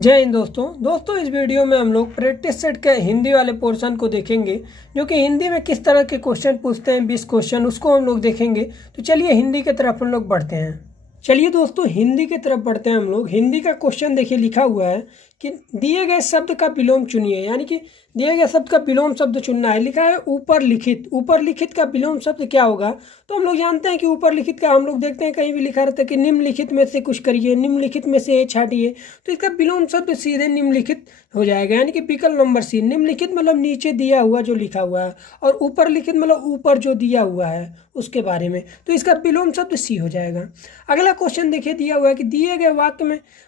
जय हिंद दोस्तों इस वीडियो में हम लोग प्रैक्टिस सेट के हिंदी वाले पोर्शन को देखेंगे जो कि हिंदी में किस तरह के क्वेश्चन पूछते हैं 20 क्वेश्चन उसको हम लोग देखेंगे। तो चलिए हिंदी की तरफ हम लोग बढ़ते हैं। चलिए दोस्तों हिंदी की तरफ बढ़ते हैं हम लोग। हिंदी का क्वेश्चन देखिए लिखा हुआ है कि दिए गए शब्द का विलोम चुनिए, यानी कि दिए गए शब्द का विलोम शब्द चुनना है। लिखा है ऊपर लिखित। ऊपर लिखित का विलोम शब्द क्या होगा? तो हम लोग जानते हैं कि ऊपर लिखित का हम लोग देखते हैं कहीं भी लिखा रहता है कि निम्नलिखित में से कुछ करिए, निम्नलिखित में से ए छाटिए। तो इसका विलोम शब्द सीधे निम्नलिखित हो जाएगा, यानी कि विकल्प नंबर सी। निम्नलिखित मतलब नीचे दिया हुआ जो लिखा हुआ है, और ऊपर लिखित मतलब ऊपर जो दिया हुआ है उसके बारे में। तो इसका विलोम शब्द सी हो जाएगा। अगला क्वेश्चन देखिए दिया हुआ है कि दिए गए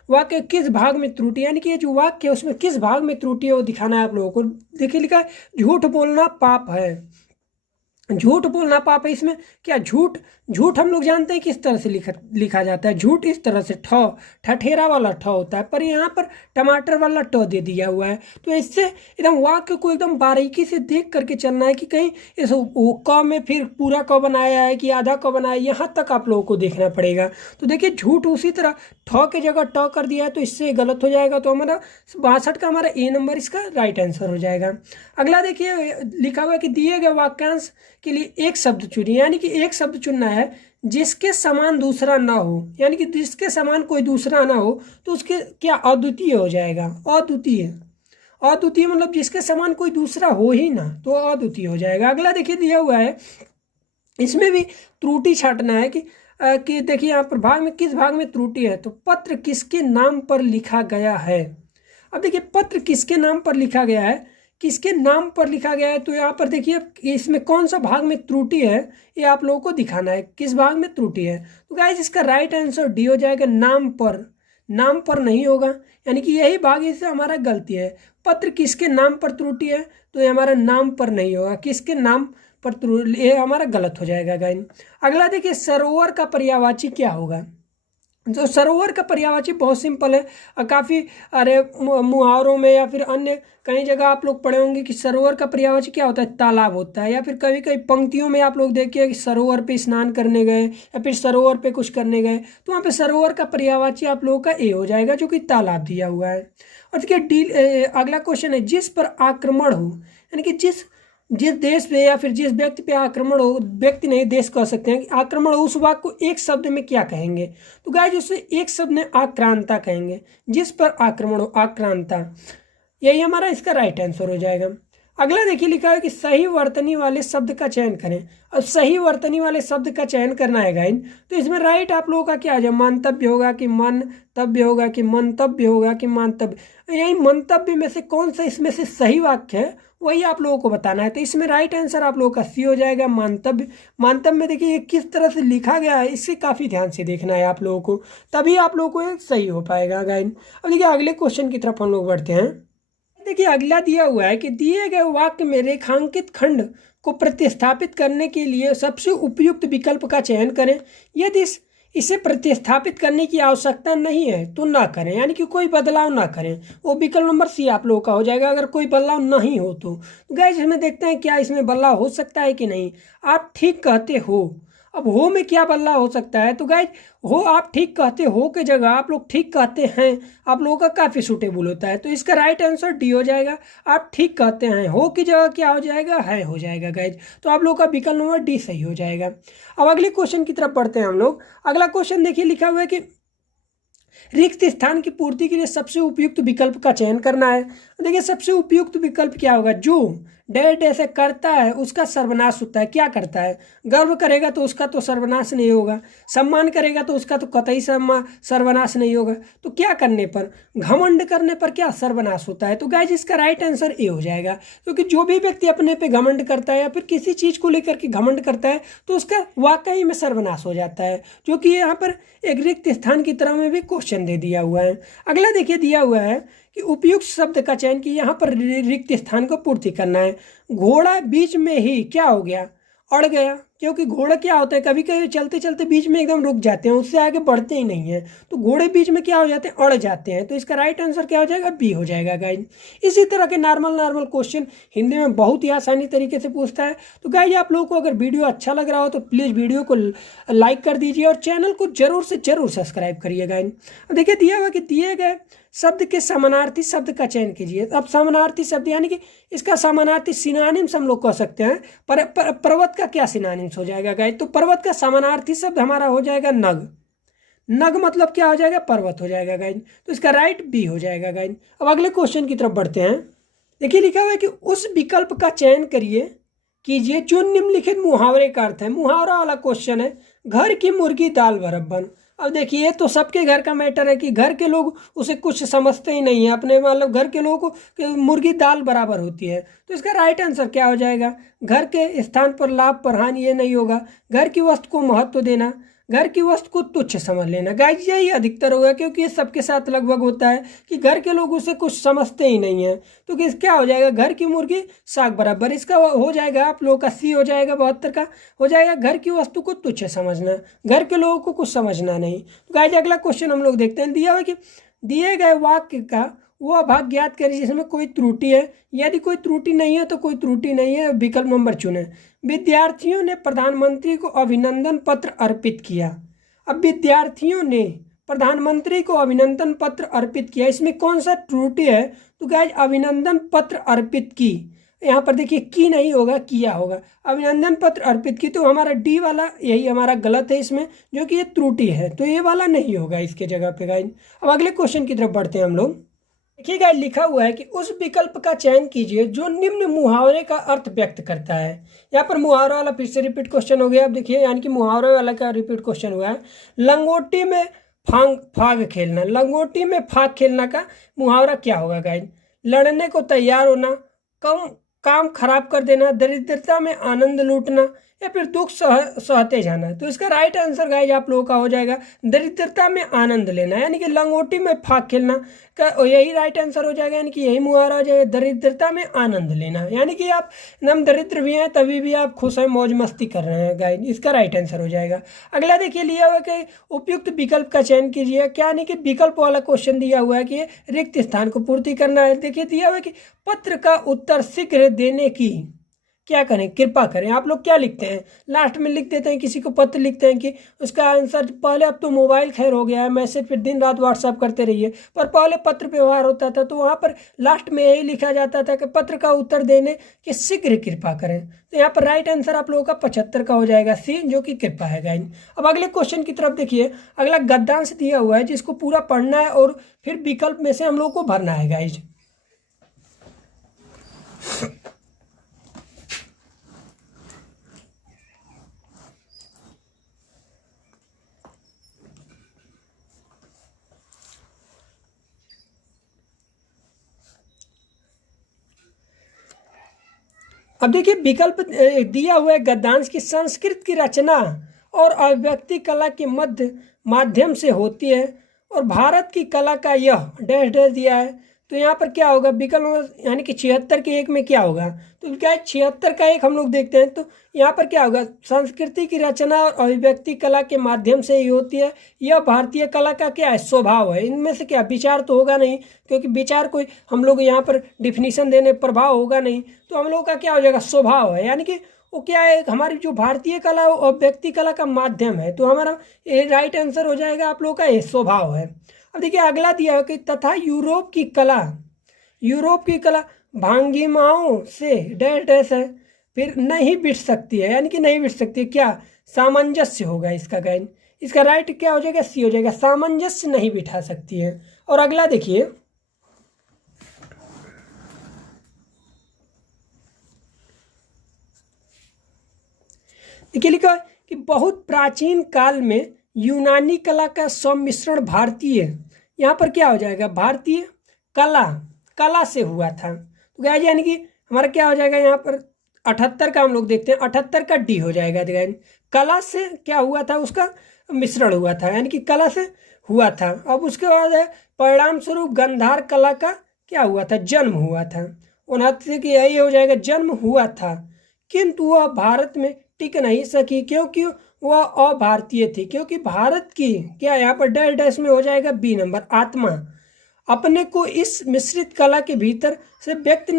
वाक्य किस भाग में त्रुटि, यानी कि ये जो वाक्य है उसमें किस भाग में त्रुटि है वो दिखाना है आप लोगों को। देखिए लिखा है झूठ बोलना पाप है। झूठ बोलना पाप है। इसमें क्या झूठ झूठ हम लोग जानते हैं किस तरह से लिखा जाता है। झूठ इस तरह से ठठेरा वाला ठ होता है, पर यहाँ पर टमाटर वाला ट दे दिया हुआ है। तो इससे एकदम वाक्य को एकदम बारीकी से देख करके चलना है कि कहीं इस क में फिर पूरा क बनाया है कि आधा क बनाया है, यहाँ तक आप लोगों को देखना पड़ेगा। तो देखिए झूठ उसी तरह ठ की जगह ट कर दिया है, तो इससे गलत हो जाएगा। तो हमारा 62 का हमारा ए नंबर इसका राइट आंसर हो जाएगा। अगला देखिए लिखा हुआ है कि दिए गए वाक्यांश के लिए एक शब्द चुनिए, यानी कि एक शब्द चुनना है जिसके समान दूसरा ना हो, यानी कि जिसके समान कोई दूसरा ना हो। तो उसके क्या अद्वितीय हो जाएगा। अद्वितीय। अद्वितीय मतलब जिसके समान कोई दूसरा हो ही ना, तो अद्वितीय हो जाएगा। अगला देखिए दिया हुआ है, इसमें भी त्रुटि छांटना है कि देखिए यहाँ पर भाग में किस भाग में त्रुटि है। तो पत्र किसके नाम पर लिखा गया है। अब देखिए पत्र किसके नाम पर लिखा गया है, किसके नाम पर लिखा गया है। तो यहाँ पर देखिए इसमें कौन सा भाग में त्रुटि है ये आप लोगों को दिखाना है, किस भाग में त्रुटि है। तो गाइस इसका राइट आंसर डी हो जाएगा, नाम पर। नाम पर नहीं होगा, यानी कि यही भाग इससे हमारा गलती है। पत्र किसके नाम पर त्रुटि है, तो ये हमारा नाम पर नहीं होगा, किसके नाम पर त्रुटि, ये हमारा गलत हो जाएगा गाइस। अगला देखिए सरोवर का पर्यायवाची क्या होगा। जो सरोवर का पर्यायवाची बहुत सिंपल है और काफ़ी अरे मुहावरों में या फिर अन्य कई जगह आप लोग पढ़े होंगे कि सरोवर का पर्यायवाची क्या होता है, तालाब होता है। या फिर कभी कभी पंक्तियों में आप लोग देखिए कि सरोवर पे स्नान करने गए या फिर सरोवर पे कुछ करने गए, तो वहाँ पे सरोवर का पर्यायवाची आप लोगों का ए हो जाएगा जो कि तालाब दिया हुआ है। और देखिए अगला क्वेश्चन है जिस पर आक्रमण हो, यानी कि जिस जिस देश पे या फिर जिस व्यक्ति पे आक्रमण हो, व्यक्ति नहीं देश कह सकते हैं कि आक्रमण हो, उस वाक्य को एक शब्द में क्या कहेंगे। तो गाइस उसे एक शब्द में आक्रांता कहेंगे। जिस पर आक्रमण हो आक्रांता, यही हमारा इसका राइट आंसर हो जाएगा। अगला देखिए लिखा है कि सही वर्तनी वाले शब्द का चयन करें। अब सही वर्तनी वाले शब्द का चयन करना है गाइस, तो इसमें राइट आप लोगों का क्या आ जाए, मंतव्य होगा कि मंतव्य होगा कि मंतव्य होगा कि मंतव्य। यही मंतव्य में से कौन सा इसमें से सही वाक्य है वही आप लोगों को बताना है। तो इसमें राइट आंसर आप लोगों का सी हो जाएगा, मंतव्य। मंतव्य में देखिए ये किस तरह से लिखा गया है इससे काफ़ी ध्यान से देखना है आप लोगों को, तभी आप लोगों को ये सही हो पाएगा गाइस। अब देखिए अगले क्वेश्चन की तरफ हम लोग बढ़ते हैं। देखिए अगला दिया हुआ है कि दिए गए वाक्य में रेखांकित खंड को प्रतिस्थापित करने के लिए सबसे उपयुक्त विकल्प का चयन करें। यदि इसे प्रतिस्थापित करने की आवश्यकता नहीं है तो ना करें, यानी कि कोई बदलाव ना करें। वो विकल्प नंबर सी आप लोगों का हो जाएगा अगर कोई बदलाव नहीं हो तो। गाइस इसमें देखते हैं क्या इसमें बदलाव हो सकता है कि नहीं। आप ठीक कहते हो, अब हो में क्या बदलाव हो सकता है। तो गाइस हो आप ठीक कहते हो के जगह आप लोग ठीक कहते हैं, आप लोगों का काफ़ी सूटेबल होता है। तो इसका राइट आंसर डी हो जाएगा। आप ठीक कहते हैं, हो की जगह क्या हो जाएगा, है हो जाएगा गाइज। तो आप लोगों का विकल्प नंबर डी सही हो जाएगा। अब अगले क्वेश्चन की तरफ बढ़ते हैं हम लोग। अगला क्वेश्चन देखिए लिखा हुआ है कि रिक्त स्थान की पूर्ति के लिए सबसे उपयुक्त विकल्प का चयन करना है। देखिए सबसे उपयुक्त विकल्प क्या होगा, जो डैश ऐसे करता है उसका सर्वनाश होता है। क्या करता है, गर्व करेगा तो उसका तो सर्वनाश नहीं होगा, सम्मान करेगा तो उसका तो कतई सर्वनाश नहीं होगा। तो क्या करने पर, घमंड करने पर क्या सर्वनाश होता है। तो गाइज इसका राइट आंसर ए हो जाएगा, क्योंकि जो भी व्यक्ति अपने पे घमंड करता है या फिर किसी चीज़ को लेकर के घमंड करता है तो उसका वाकई में सर्वनाश हो जाता है, जो कि यहाँ पर एक रिक्त स्थान की तरह में भी क्वेश्चन दे दिया हुआ है। अगला देखिए दिया हुआ है कि उपयुक्त शब्द का चयन की यहाँ पर रिक्त स्थान को पूर्ति करना है। घोड़ा बीच में ही क्या हो गया, अड़ गया। क्योंकि घोड़ा क्या होता है, कभी कभी चलते चलते बीच में एकदम रुक जाते हैं, उससे आगे बढ़ते ही नहीं है। तो घोड़े बीच में क्या हो जाते हैं, अड़ जाते हैं। तो इसका राइट आंसर क्या हो जाएगा, बी हो जाएगा गाइज। इसी तरह के नॉर्मल क्वेश्चन हिंदी में बहुत ही आसानी तरीके से पूछता है। तो गाइज आप लोगों को अगर वीडियो अच्छा लग रहा हो तो प्लीज़ वीडियो को लाइक कर दीजिए और चैनल को जरूर से जरूर सब्सक्राइब करिए गाइज। देखिए दिया हुआ कि दिए गए शब्द के समानार्थी शब्द का चयन कीजिए। अब समानार्थी शब्द यानी कि इसका समानार्थी सिनोनिम्स हम लोग कह सकते हैं। पर्वत का क्या सिनोनिम्स हो जाएगा गाइज? तो पर्वत का समानार्थी शब्द हमारा हो जाएगा नग। नग मतलब क्या हो जाएगा? पर्वत हो जाएगा गाइज। तो इसका राइट बी हो जाएगा गाइज। अब अगले क्वेश्चन की तरफ बढ़ते हैं। देखिए लिखा हुआ है कि उस विकल्प का चयन कीजिए जो निम्नलिखित मुहावरे का अर्थ है। मुहावरा वाला क्वेश्चन है। घर की मुर्गी दाल बराबर। अब देखिए तो सबके घर का मैटर है कि घर के लोग उसे कुछ समझते ही नहीं है, अपने मतलब घर के लोगों को मुर्गी दाल बराबर होती है। तो इसका राइट आंसर क्या हो जाएगा? घर के स्थान पर लाभ पर हानि ये नहीं होगा। घर की वस्तु को महत्व देना, घर की वस्तु को तुच्छ समझ लेना। गाइस यही अधिकतर होगा क्योंकि ये सबके साथ लगभग होता है कि घर के लोग उसे कुछ समझते ही नहीं है। तो क्या हो जाएगा? घर की मुर्गी साग बराबर। इसका हो जाएगा आप लोगों का सी हो जाएगा, 72 का हो जाएगा घर की वस्तु को तुच्छ समझना, घर के लोगों को कुछ समझना नहीं। तो गाइस अगला क्वेश्चन हम लोग देखते हैं। दिया हुआ कि दिए गए वाक्य का वो भाग ज्ञात करें जिसमें कोई त्रुटि है। यदि कोई त्रुटि नहीं है तो कोई त्रुटि नहीं है, विकल्प नंबर चुने। विद्यार्थियों ने प्रधानमंत्री को अभिनंदन पत्र अर्पित किया। अब विद्यार्थियों ने प्रधानमंत्री को अभिनंदन पत्र अर्पित किया, इसमें कौन सा त्रुटि है? तो गाइस अभिनंदन पत्र अर्पित की, यहाँ पर देखिए की नहीं होगा, किया होगा। अभिनंदन पत्र अर्पित की, तो हमारा डी वाला यही हमारा गलत है इसमें, जो कि ये त्रुटि है, तो ये वाला नहीं होगा इसके जगह पे गाइस। अब अगले क्वेश्चन की तरफ बढ़ते हैं हम लोग। देखिए गाइस लिखा हुआ है कि उस विकल्प का चयन कीजिए जो निम्न मुहावरे का अर्थ व्यक्त करता है। यहाँ पर मुहावरा वाला फिर से रिपीट क्वेश्चन हो गया। अब देखिए यानी कि मुहावरे वाला का रिपीट क्वेश्चन हुआ है। लंगोटी में फाग खेलना, लंगोटी में फाग खेलना का मुहावरा क्या होगा गाइस? लड़ने को तैयार होना, काम खराब कर देना, दरिद्रता में आनंद लूटना, या फिर दुख सहते जाना। तो इसका राइट आंसर गाइज आप लोगों का हो जाएगा दरिद्रता में आनंद लेना, यानी कि लंगोटी में फाग खेलना का यही राइट आंसर हो जाएगा, यानी कि यही मुहावरा हो जाएगा दरिद्रता में आनंद लेना, यानी कि आप एकदम दरिद्र भी हैं तभी भी आप खुश हैं, मौज मस्ती कर रहे हैं गाइज, इसका राइट आंसर हो जाएगा। अगला देखिए लिया हुआ कि उपयुक्त विकल्प का चयन कीजिए। क्या यानी कि विकल्प वाला क्वेश्चन दिया हुआ है कि रिक्त स्थान को पूर्ति करना है। देखिए दिया हुआ है कि पत्र का उत्तर शीघ्र देने की क्या करें, कृपा करें। आप लोग क्या लिखते हैं? लास्ट में लिख देते हैं, किसी को पत्र लिखते हैं कि उसका आंसर पहले, अब तो मोबाइल खैर हो गया है, मैसेज फिर दिन रात व्हाट्सएप करते रहिए, पर पहले पत्र व्यवहार होता था तो वहाँ पर लास्ट में यही लिखा जाता था कि पत्र का उत्तर देने की शीघ्र कृपा करें। तो यहाँ पर राइट आंसर आप लोगों का 75 का हो जाएगा सी, जो कि कृपा है गाइस। अब अगले क्वेश्चन की तरफ देखिए। अगला गद्यांश दिया हुआ है जिसको पूरा पढ़ना है और फिर विकल्प में से हम लोग को भरना है गाइज। अब देखिए विकल्प दिया हुआ है गद्यांश की संस्कृत की रचना और अभिव्यक्ति कला के माध्यम से होती है और भारत की कला का यह डैश डैश दिया है। तो यहाँ पर क्या होगा विकल्प, यानी कि 76 के एक में क्या होगा? तो क्या है 76 का एक हम लोग देखते हैं। तो यहाँ पर क्या होगा? संस्कृति की रचना और अभिव्यक्ति कला के माध्यम से ही होती है। यह भारतीय कला का क्या है? स्वभाव है। इनमें से क्या विचार तो होगा नहीं, क्योंकि विचार कोई हम लोग यहाँ पर डिफिनीशन देने प्रभाव होगा नहीं। तो हम लोग का क्या हो जाएगा? स्वभाव है, यानी कि वो क्या है? हमारी जो भारतीय कला और व्यक्ति कला का माध्यम है। तो हमारा ये राइट आंसर हो जाएगा आप लोगों का ये स्वभाव है। अब देखिए अगला दिया है कि तथा यूरोप की कला भंगिमाओं से डैश डैश है, फिर नहीं बिट सकती है, यानी कि नहीं बिट सकती है। क्या? सामंजस्य होगा इसका गाइड। इसका राइट क्या हो जाएगा? सी हो जाएगा, सामंजस्य नहीं बिठा सकती है। और अगला देखिए लिखा है कि बहुत प्राचीन काल में यूनानी कला का सम्मिश्रण भारतीय, यहाँ पर क्या हो जाएगा? भारतीय कला से हुआ था। तो गाइस यानी कि हमारा क्या हो जाएगा? यहाँ पर 78 का हम लोग देखते हैं, 78 का डी हो जाएगा। गाइस कला से क्या हुआ था? उसका मिश्रण हुआ था, यानी कि कला से हुआ था। अब उसके बाद है परिणाम स्वरूप गंधार कला का क्या हुआ था? जन्म हुआ था। 69 की यही हो जाएगा, जन्म हुआ था, किंतु वह भारत में टिक नहीं सकी क्योंकि वह अभारतीय थी। क्योंकि भारत की क्या, यहाँ पर डैश डैश में हो जाएगा बी नंबर, आत्मा। अपने को इस मिश्रित कला के भीतर से व्यक्त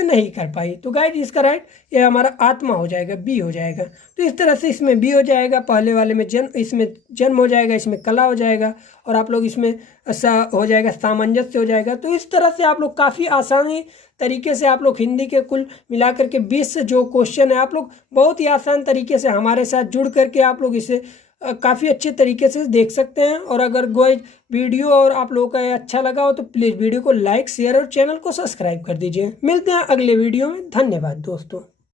नहीं कर पाई। तो गाइस इसका राइट ये हमारा आत्मा हो जाएगा, बी हो जाएगा। तो इस तरह से इसमें बी हो जाएगा, पहले वाले में जन्म, इसमें जन्म हो जाएगा, इसमें कला हो जाएगा, और आप लोग इसमें हो जाएगा सामंजस्य हो जाएगा। तो इस तरह से आप लोग काफ़ी आसानी तरीके से आप लोग हिंदी के कुल मिलाकर के 20 जो क्वेश्चन है आप लोग बहुत ही आसान तरीके से हमारे साथ जुड़ करके आप लोग इसे काफ़ी अच्छे तरीके से देख सकते हैं। और अगर कोई वीडियो और आप लोगों का ये अच्छा लगा हो तो प्लीज़ वीडियो को लाइक शेयर और चैनल को सब्सक्राइब कर दीजिए। मिलते हैं अगले वीडियो में। धन्यवाद दोस्तों।